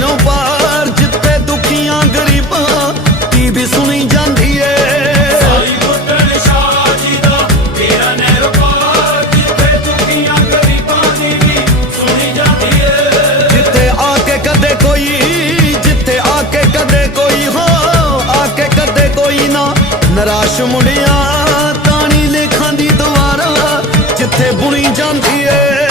ਨੈਣੋਂ ਪਾਰ ਜਿੱਤੇ ਦੁਖੀਆਂ ਗਰੀਬਾਂ ਕੀ ਵੀ ਸੁਣੀ ਜਾਂਦੀ ਏ। ਸਾਈ ਆ ਕੇ ਕਦੇ ਕੋਈ ਜਿੱਤੇ ਆ ਕੇ ਕਦੇ ਕੋਈ ਹੋ ਆ ਕੇ ਕਦੇ ਕੋਈ ਨਾ। ਨਰਾਸ਼ ਮੁੰਡਿਆਂ ਤਾਣੀ ਲੇਖਾਂ ਦੀ ਦੁਆਰਾ ਜਿੱਥੇ ਬੁਣੀ ਜਾਂਦੀ ਏ।